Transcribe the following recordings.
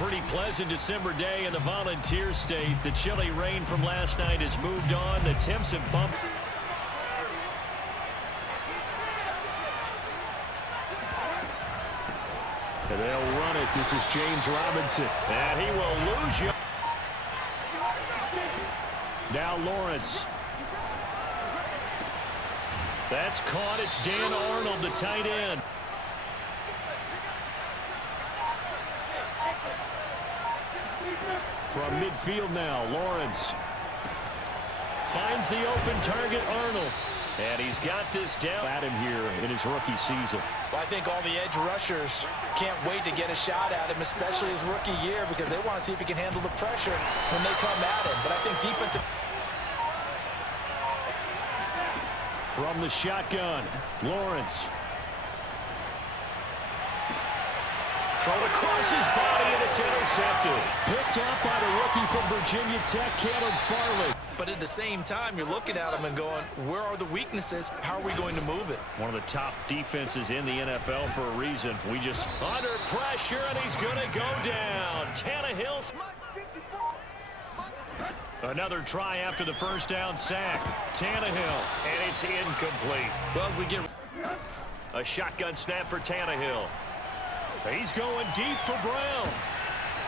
pretty pleasant December day in the Volunteer State. The chilly rain from last night has moved on. The temps have bumped. And they'll run it. This is James Robinson. And he will lose you. Now Lawrence. That's caught. It's Dan Arnold, the tight end. From midfield now, Lawrence finds the open target, Arnold. And he's got this down at him here in his rookie season. Well, I think all the edge rushers can't wait to get a shot at him, especially his rookie year, because they want to see if he can handle the pressure when they come at him. But I think defensive... From the shotgun, Lawrence. Thrown across his body, and it's intercepted. Picked up by the rookie from Virginia Tech, Caleb Farley. But at the same time, you're looking at him and going, where are the weaknesses? How are we going to move it? One of the top defenses in the NFL for a reason. We just under pressure, and he's going to go down. Tannehill. Another try after the first down sack. Tannehill, and it's incomplete. Well, as we get a shotgun snap for Tannehill. He's going deep for Brown.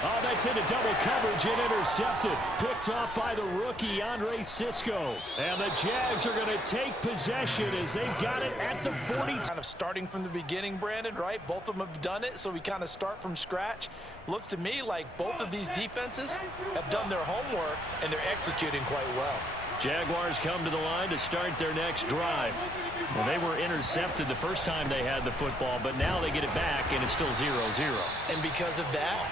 Oh, that's into double coverage and intercepted. Picked off by the rookie, Andre Cisco. And the Jags are going to take possession as they've got it at the 40. Kind of starting from the beginning, Brandon, right? Both of them have done it, so we kind of start from scratch. Looks to me like both of these defenses have done their homework, and they're executing quite well. Jaguars come to the line to start their next drive. Well, they were intercepted the first time they had the football, but now they get it back, and it's still 0-0. And because of that,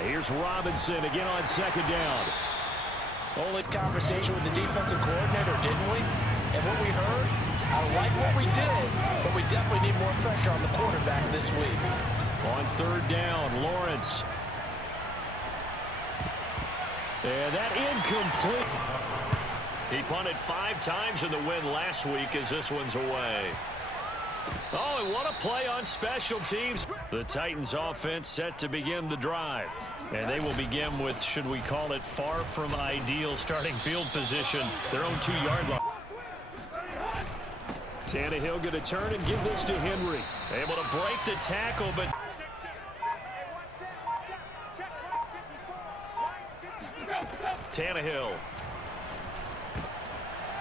here's Robinson again on second down. Only conversation with the defensive coordinator, didn't we? And what we heard, I like what we did, but we definitely need more pressure on the quarterback this week. On third down, Lawrence. And that incomplete. He punted 5 times in the win last week as this one's away. Oh, and what a play on special teams. The Titans offense set to begin the drive. And they will begin with, should we call it, far from ideal starting field position. Their own 2-yard line. Tannehill going to turn and give this to Henry. Able to break the tackle, but... Tannehill.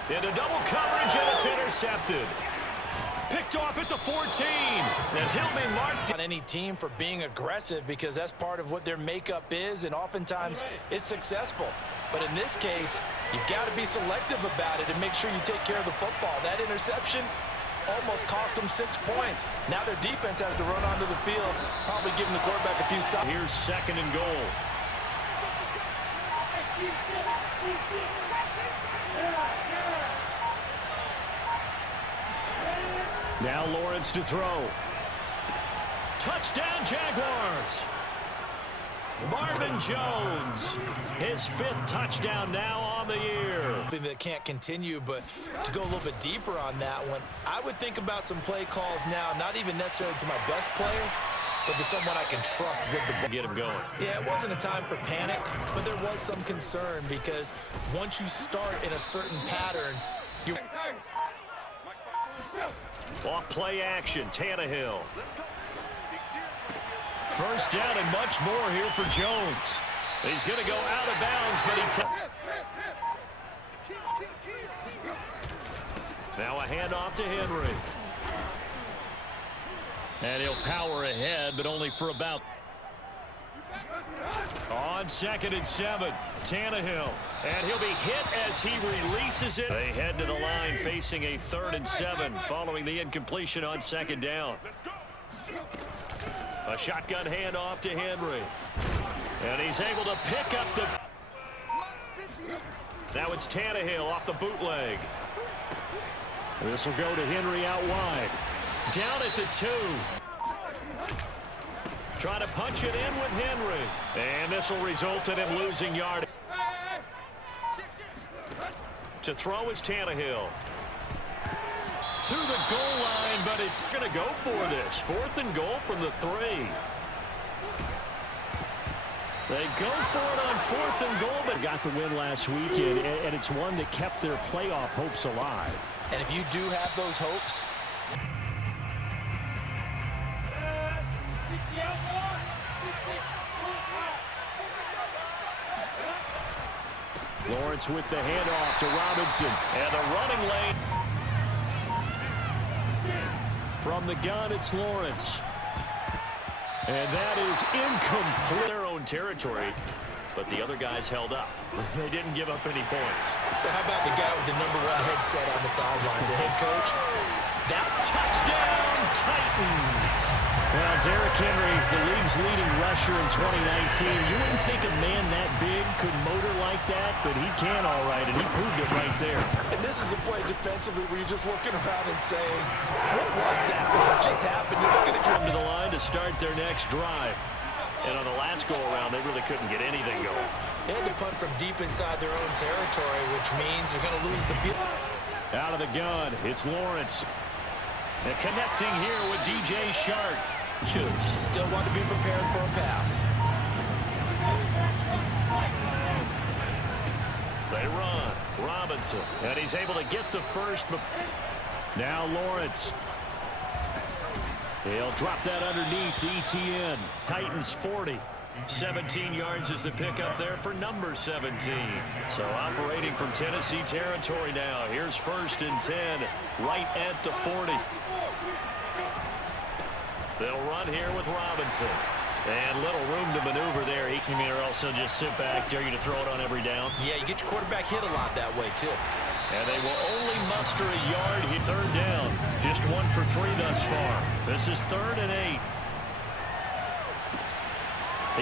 Into double coverage, and it's intercepted. Picked off at the 14, and he'll be marked. On any team for being aggressive, because that's part of what their makeup is, and oftentimes it's successful. But in this case, you've got to be selective about it and make sure you take care of the football. That interception almost cost them 6 points. Now their defense has to run onto the field, probably giving the quarterback a few seconds. Here's second and goal. Now Lawrence to throw. Touchdown, Jaguars. Marvin Jones, his 5th touchdown now on the year. Something that can't continue, but to go a little bit deeper on that one, I would think about some play calls now, not even necessarily to my best player, but to someone I can trust with the ball. Get him going. Yeah, it wasn't a time for panic, but there was some concern because once you start in a certain pattern, you... Off play action, Tannehill. First down and much more here for Jones. He's going to go out of bounds, but he... Now a handoff to Henry. And he'll power ahead, but only for about... On 2nd and 7, Tannehill. And he'll be hit as he releases it. They head to the line facing a 3rd and 7 following the incompletion on 2nd down. A shotgun handoff to Henry. And he's able to pick up the... Now it's Tannehill off the bootleg. This will go to Henry out wide. Down at the 2. Trying to punch it in with Henry. And this will result in him losing yard. To throw is Tannehill. to the goal line, but it's going to go for this. 4th and goal from the 3. They go for it on 4th and goal, but got the win last weekend, and it's one that kept their playoff hopes alive. And if you do have those hopes, Lawrence with the handoff to Robinson, and a running lane. From the gun, it's Lawrence. And that is incomplete. Their own territory, but the other guys held up. They didn't give up any points. so how about the guy with the #1 headset on the sidelines, the head coach? That touchdown, Titans. Well, Derrick Henry, the league's leading rusher in 2019. You wouldn't think a man that big could motor like that, but he can all right, and he proved it right there. And this is a play defensively where you're just looking around and saying, what was that? What just happened? You're looking at Come to the line to start their next drive. And on the last go-around, they really couldn't get anything going. They had to punt from deep inside their own territory, which means they're going to lose the field. Out of the gun, it's Lawrence. And connecting here with DJ Shark. Still want to be prepared for a pass. They run. Robinson. And he's able to get the first. Now Lawrence. He'll drop that underneath to ETN. Titans 40. 17 yards is the pickup there for number 17. So operating from Tennessee territory now. Here's 1st and 10 right at the 40. They'll run here with Robinson. And little room to maneuver there. 18-meter also just sit back, dare you to throw it on every down. Yeah, you get your quarterback hit a lot that way, too. And they will only muster a yard. 3rd down. Just 1 for 3 thus far. This is 3rd and 8.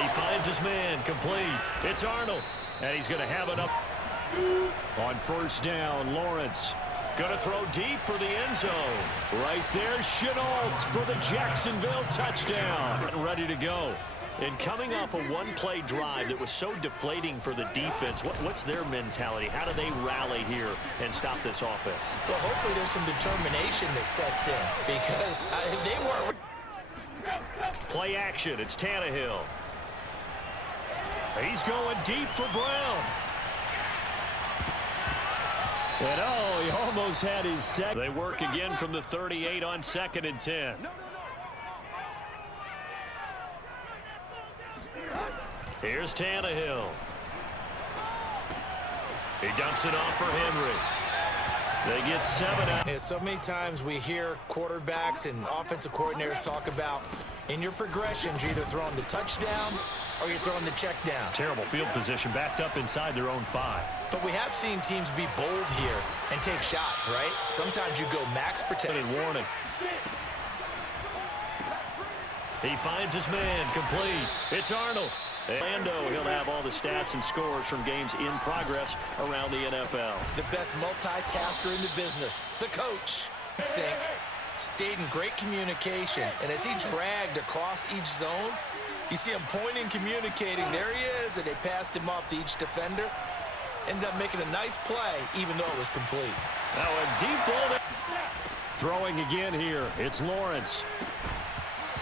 He finds his man, complete. It's Arnold, and he's going to have it up. On 1st down, Lawrence. Going to throw deep for the end zone. Right there, Chenault for the Jacksonville touchdown. Ready to go. And coming off a one-play drive that was so deflating for the defense, what's their mentality? How do they rally here and stop this offense? Well, hopefully there's some determination that sets in because they weren't. Play action. It's Tannehill. He's going deep for Brown. And oh, he almost had his second. They work again from the 38 on 2nd and 10. Here's Tannehill. He dumps it off for Henry. They get 7 out. Yeah, so many times we hear quarterbacks and offensive coordinators talk about in your progressions, you're either throwing the touchdown or you're throwing the check down. Terrible field position, backed up inside their own 5. But we have seen teams be bold here and take shots, right? Sometimes you go max protected. Warning. He finds his man, complete. It's Arnold. Lando, he'll have all the stats and scores from games in progress around the NFL. The best multitasker in the business, the coach. Sync stayed in great communication, and as he dragged across each zone, you see him pointing, communicating. There he is, and they passed him off to each defender. Ended up making a nice play, even though it was complete. Now a deep ball. Throwing again here. It's Lawrence.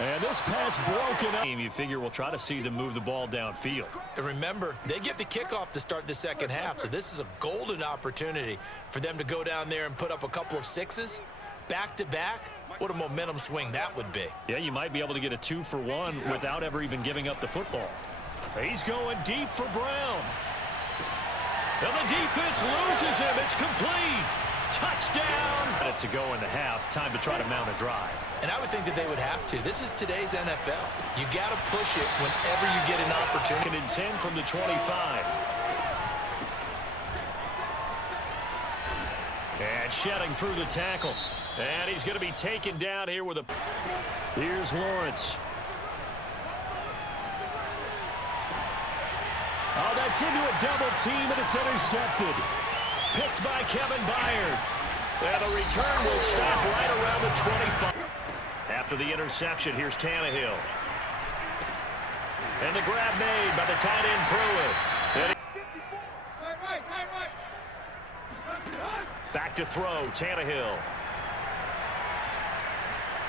And this pass broken up. You figure we'll try to see them move the ball downfield. And remember, they get the kickoff to start the second half, so this is a golden opportunity for them to go down there and put up a couple of 6s. Back-to-back, what a momentum swing that would be. Yeah, you might be able to get a 2-for-1 without ever even giving up the football. He's going deep for Brown. And the defense loses him. It's complete. Touchdown. To go in the half. Time to try to mount a drive. And I would think that they would have to. This is today's NFL. You got to push it whenever you get an opportunity. And 10 from the 25. And shedding through the tackle. And he's going to be taken down here with a... Here's Lawrence. Oh, that's into a double team, and it's intercepted. Picked by Kevin Byard. And the return will stop right around the 25. After the interception, here's Tannehill. And the grab made by the tight end Pruitt. Back to throw, Tannehill.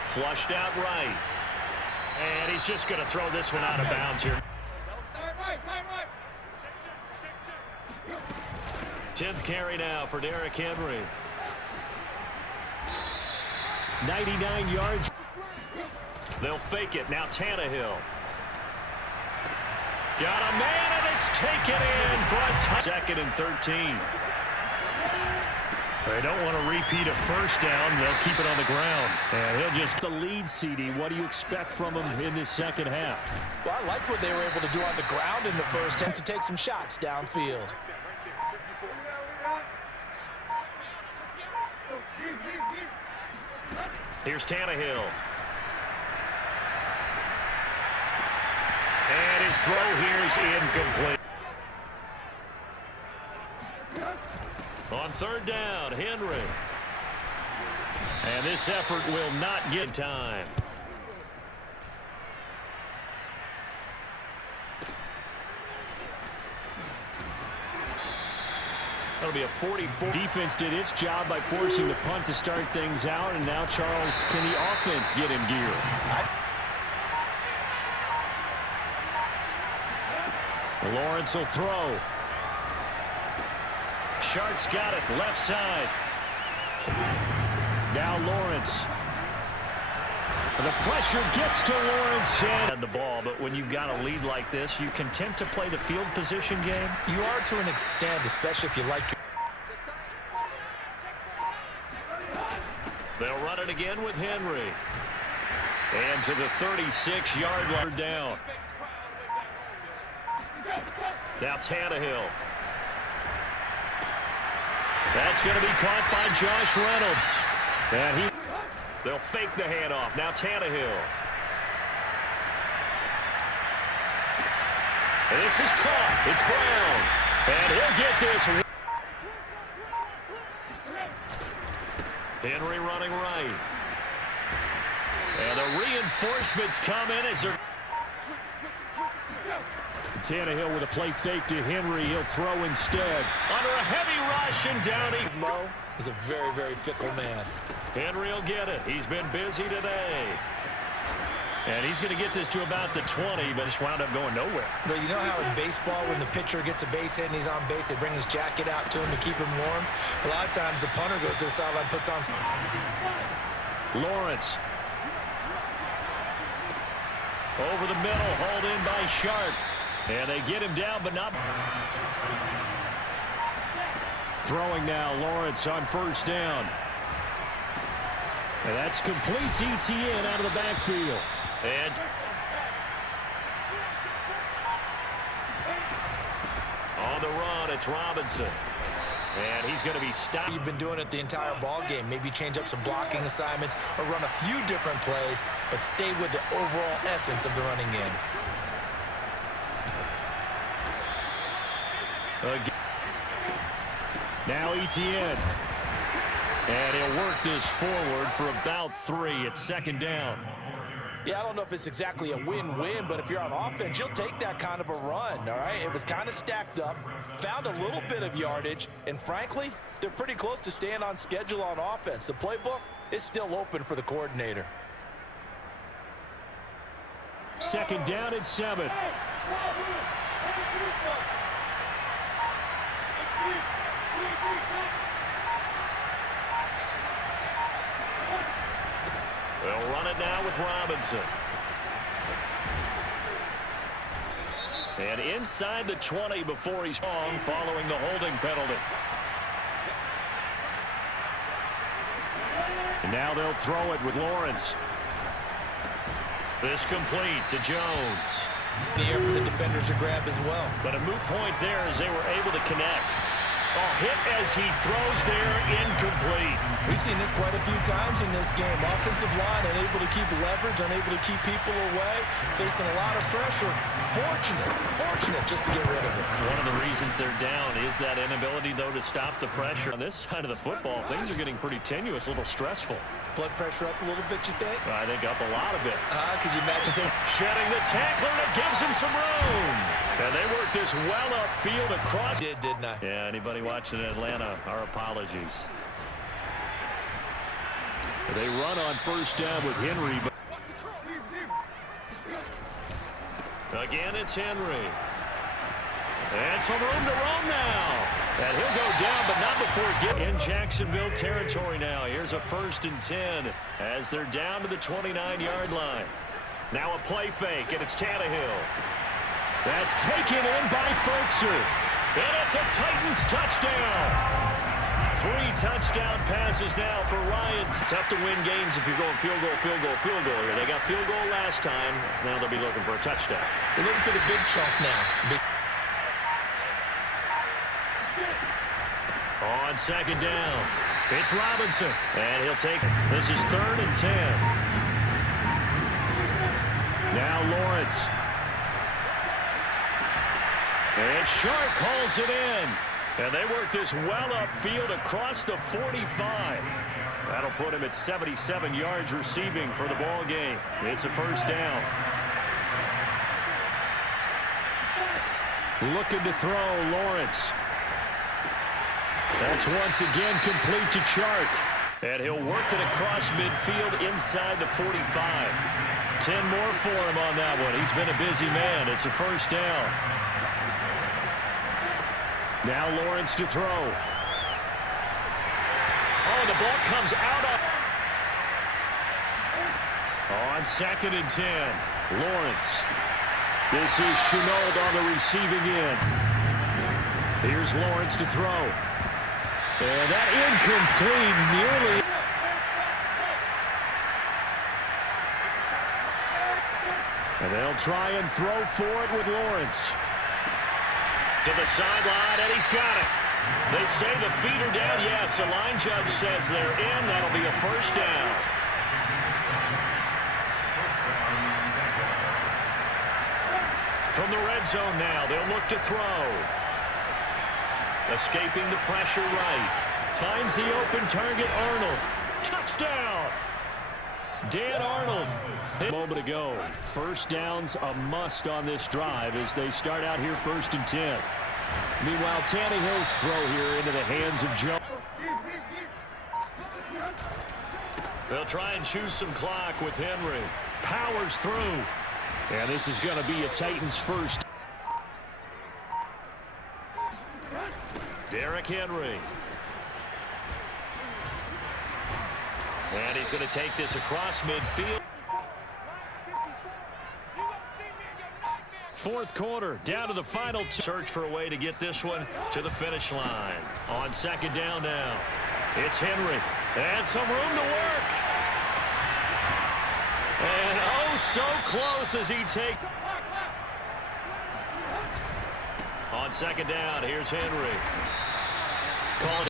Flushed out right. And he's just going to throw this one out of bounds here. 10th carry now for Derrick Henry. 99 yards. They'll fake it. Now Tannehill. Got a man, and it's taken in for a touchdown. 2nd and 13. They don't want to repeat a first down. They'll keep it on the ground. And he'll just the lead, CD. What do you expect from him in this second half? Well, I like what they were able to do on the ground in the first half to take some shots downfield. Here's Tannehill. And his throw here is incomplete. On 3rd down, Henry. And this effort will not get time. That'll be a 44. Defense did its job by forcing the punt to start things out, and now Charles, can the offense get in gear? Lawrence will throw. Shark's got it, left side. Now Lawrence. The pressure gets to Lawrence and the ball, but when you've got a lead like this, you can tend to play the field position game. You are to an extent, especially if you like your... They'll run it again with Henry. And to the 36-yard line down. Now Tannehill. That's going to be caught by Josh Reynolds. And they'll fake the handoff. Now Tannehill. And this is caught. It's Brown. And he'll get this. Henry running right. And the reinforcements come in as they're... Tannehill with a play fake to Henry. He'll throw instead. Under a heavy rush and down he... Mo is a very, very fickle man. Henry will get it. He's been busy today. And he's going to get this to about the 20, but just wound up going nowhere. Well, you know how in baseball, when the pitcher gets a base hit and he's on base, they bring his jacket out to him to keep him warm? A lot of times the punter goes to the sideline, puts on... Lawrence. Over the middle, hauled in by Shark. And they get him down, but not... Throwing now, Lawrence on 1st down. And that's complete to ETN out of the backfield. And on the run, it's Robinson. And he's going to be stopped. You've been doing it the entire ball game. Maybe change up some blocking assignments or run a few different plays, but stay with the overall essence of the running game. Now ETN. And he'll work this forward for about 3 at 2nd down. Yeah, I don't know if it's exactly a win-win, but if you're on offense, you'll take that kind of a run, all right? It was kind of stacked up, found a little bit of yardage, and frankly, they're pretty close to staying on schedule on offense. The playbook is still open for the coordinator. 2nd down at 7. They'll run it now with Robinson. And inside the 20 before he's wrong, following the holding penalty. And now they'll throw it with Lawrence. This complete to Jones. The air for the defenders to grab as well. But a moot point there as they were able to connect. Oh, hit as he throws there, incomplete. We've seen this quite a few times in this game. Offensive line unable to keep leverage, unable to keep people away, facing a lot of pressure. Fortunate just to get rid of it. One of the reasons they're down is that inability, though, to stop the pressure. On this side of the football, things are getting pretty tenuous, a little stressful. Blood pressure up a little bit, you think? I think up a lot of it. Could you imagine shedding the tackler that gives him some room. And they work this well upfield across. Didn't I? Yeah, anybody watching Atlanta, our apologies. They run on first down with Henry. Again, it's Henry. And some room to roam now. And he'll go down, but not before getting in Jacksonville territory now. Here's a 1st and 10 as they're down to the 29-yard line. Now a play fake, and it's Tannehill. That's taken in by Folkser. And it's a Titans touchdown. 3 touchdown passes now for Ryan. Tough to win games if you're going field goal, field goal, field goal here. They got field goal last time. Now they'll be looking for a touchdown. They're looking for the big chunk now. On 2nd down, it's Robinson. And he'll take it. This is 3rd and 10. Now Lawrence. And Sharp calls it in. And they work this well upfield across the 45. That'll put him at 77 yards receiving for the ball game. It's a 1st down. Looking to throw, Lawrence. That's once again complete to Chark. And he'll work it across midfield inside the 45. 10 more for him on that one. He's been a busy man. It's a 1st down. Now Lawrence to throw. Oh, the ball comes out on 2nd and 10. Lawrence. This is Chenault on the receiving end. Here's Lawrence to throw. And that incomplete nearly. And they'll try and throw for it with Lawrence. To the sideline, and he's got it. They say the feet are down. Yes, the line judge says they're in. That'll be a 1st down. From the red zone now, they'll look to throw. Escaping the pressure right. Finds the open target, Arnold. Touchdown! Dan Arnold. A moment ago. 1st down's a must on this drive as they start out here 1st and 10. Meanwhile, Tannehill's throw here into the hands of Joe. They'll try and choose some clock with Henry. Powers through. And this is going to be a Titans 1st. Derrick Henry. And he's going to take this across midfield. 4th quarter, down to the final. Search for a way to get this one to the finish line. On 2nd down now, it's Henry. And some room to work. And oh, so close as he takes. On 2nd down, here's Henry. Called